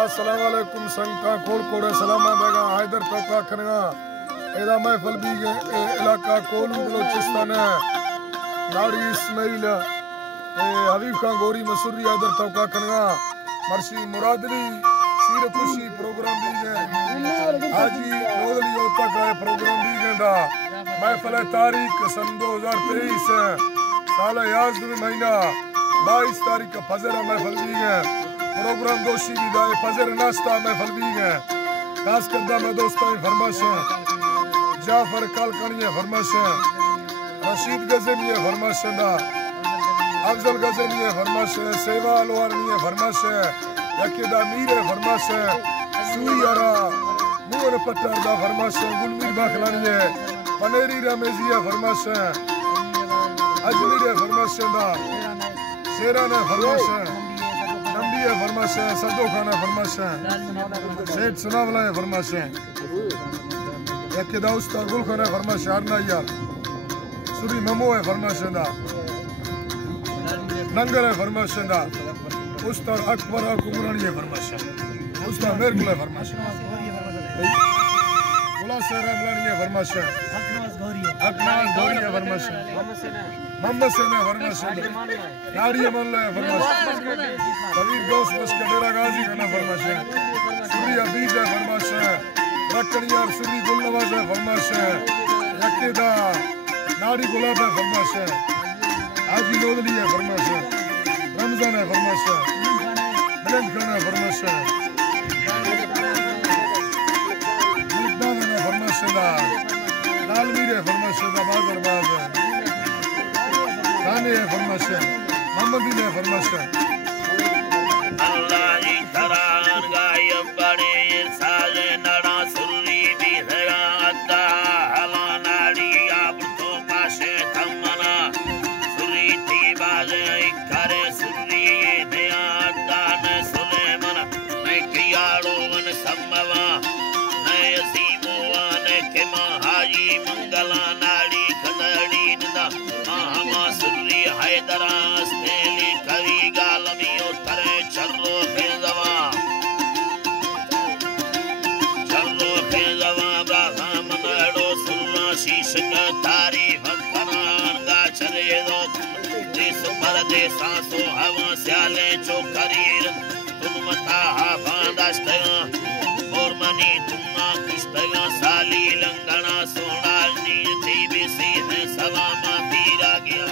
अस्सलाम वालेकुम संका कोल कोड़े सलामा बेगा हैदर टोका खनगा एदा महफिल भी इलाका कोलू बलोचिस्तान है नाड़ी इस्माइल हबीब खान गोरी मसूरी हैदर टोका खनगा मर्शी मुरादली सीर खुशी प्रोग्राम भी है हाजी नोदली होता का प्रोग्राम भी गंदा महफिल तारीख सन 2023 साल याज़ महीना 22 तारीख का फजर महफिल भी है प्रोग्राम दोषी भी दाए फजर नाश्ता महफिल भी है खास करदा मैं दोस्तों फरमाश जाफर कालकानी फरमाश रशीद गजनी फरमाश दा अफजल गजनी फरमाश सेवा लोहारनी फरमाश यकेदा मीर फरमाश सुईरा मोहन पट्टर दा फरमाश गुलमीर बाखलानी पनेरी रमेजिया फरमाश अजमीर फरमाश दा शेराना फरमाश नंबी फरमाश सदो खाना फरमाश सेठ सुनावला फरमाश यकेदा उस्ताद गुल खाना फरमाश आरना यार सुरी ममो है फरमाश दा नंगर है फरमाश दा उस्ताद अकबर कुमरानी है फरमाश उस्ताद मेरकुल है फरमाश गुला सेरा मलानी है फरमाश अकनाज गौरी है फरमाश मोहम्मद सेना फरमाश नाड़ी अमल है फरमाश कबीर दोस्त बस कडेरा गाजी खाना फरमाश सुरी अबीद है फरमाश रकड़िया सुरी गुल नवाज है फरमाश यकेदा नाड़ी गुलाब है फरमाश हाजी लोदली है फरमाश रमजान है फरमाश बुलंद खाना है फरमाश मुल्तान है फरमाश लालमीर है फरमाश बाजार बाज खाने है फरमाश मोहम्मदी है फरमाश अल्लाह जी तरान गायब बड़े साजे नड़ा सुरी भी हयाता हला नाड़ी आप तो पाशे थमना सुरी थी बाजे करे सुरी हयाता न सुलेमान मैं कियाड़ो वन सम्मवा मैं असीमोवा ने के हाजी मंगला नाड़ी खदड़ी नदा मामा सुरी हैदरास तेली कवि गालमियो तरे चर्रो खेजवा बाहा मनड़ो सुरना शीश का तारीफ करान गा चले दो देश पर देसासो हवा स्याले चो करीर तुम मता हाफांदास्तगा और मनी तुमना कुश्तगा साली लंगना सोना नी थी बेसी है सलामा तीरा गया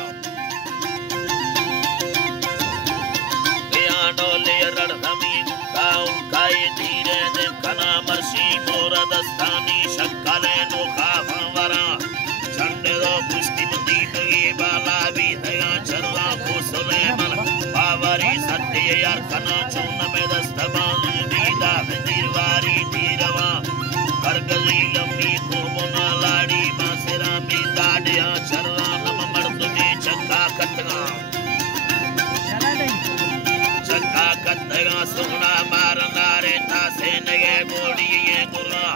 डोले रड़ हमी काए धीरे दे कना मर्शी मोरा दस्तानी शक्कले नो खाफा वरा झंडे दो पुष्टि मंदी नगी बाला भी दया चरवा को सुलेमान बावरी सत्य यार कना चुन में दस्तबान दीदा दीवारी दीरवा करगली लंबी कुर्बना लाड़ी बासरा में दाड़िया चरवा नम मर्द में चक्का कटगा कत्तगा सोना मारना रे तासे नगे बोड़ी ये गुरा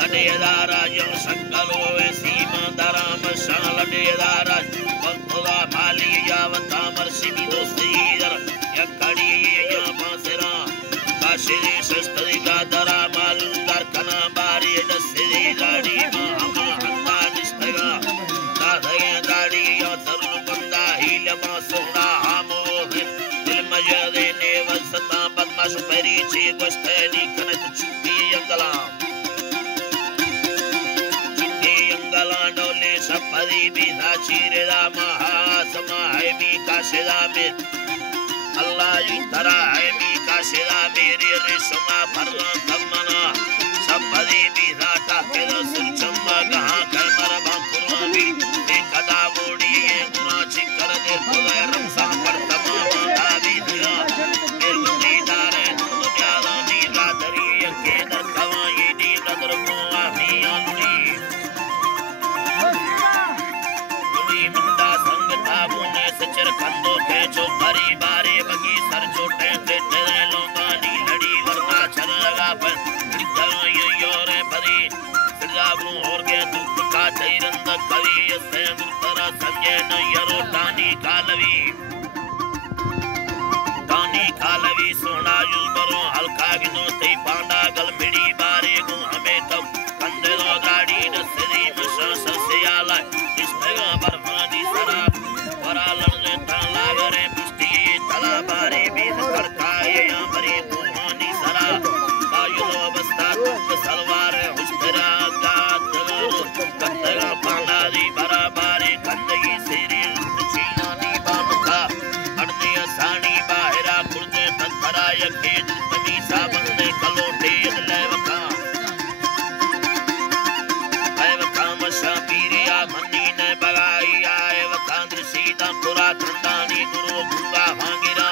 लडेदारा यो शक्कलो वे सीमा दराम शान लडेदारा बंतुला माली यावता मर्शिमी दोस्तीर यकड़ी या बासरा काशिरी शस्त्री का दरा मालूम कर कना बारी दस्ती दाड़ी मामा हंदा निस्तगा दाधगे दाड़ी या सरुल बंदा ही लमा सोना हमो मजदे ने वसता बदमाश परी ची गोश्तनी कनत चुकी अंगला डोले सपरी बिधा चीरे दा महा समाय मी काशिदा में अल्लाह जी तरा है मी काशिदा मेरे रेशमा फरला तमना सपरी बिधा टाके दा सुचम्मा कहां कर मरबा कुर्बानी एक कदा बोड़ी ये गुना चिकर दे खुदा रमसा पर तमाम बारी बारी बगी सर छोटे तेरे लोगानी लड़ी वरना चल लगा पर योरे भरी सिरजाबू और के दुख का चैरंद कवि से मुतरा संजय न यरो टानी कालवी सोना युल बरो हल्का गिनो ते पांडा गल मिड़ी बारे गु हमें तो कंदे लो गाड़ी दसरी मशा ससियाला इस मेगा बरमानी सरा वरा लड़ने ताला गरे पुष्टि तला बारे बीज करकाए या मरे तुहानी सरा आयुलो बस्ता तुम सलवार हुस्तेरा गात कंदगा पांडा दी बराबारे कंदगी सेरी चीनानी बामुखा अड़ने सानी बाहरा खुर्दे तंतरा यके दुतनी साबंदे कलोटे लेवका लेवका मशा पीरिया मन्नी ने बगाई आए वका दृशीदा पुरा ठंडानी गुरु गुंगा भांगिरा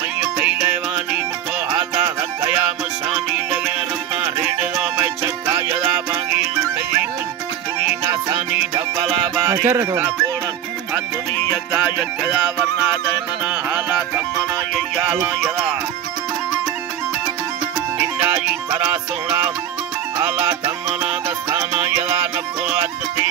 मयु कई लेवानी मुतो हादा रखया मशानी लगे रन्ना रेडो में चक्का यदा भांगी तेरी तुनी नासानी ढबला बारे का कोड़न अतुनी यदा यदा वरना दे मना हाला तमना ययाला यदा इंदाई तरा सोना हाला तमना दस्ताना यदा नखो अतती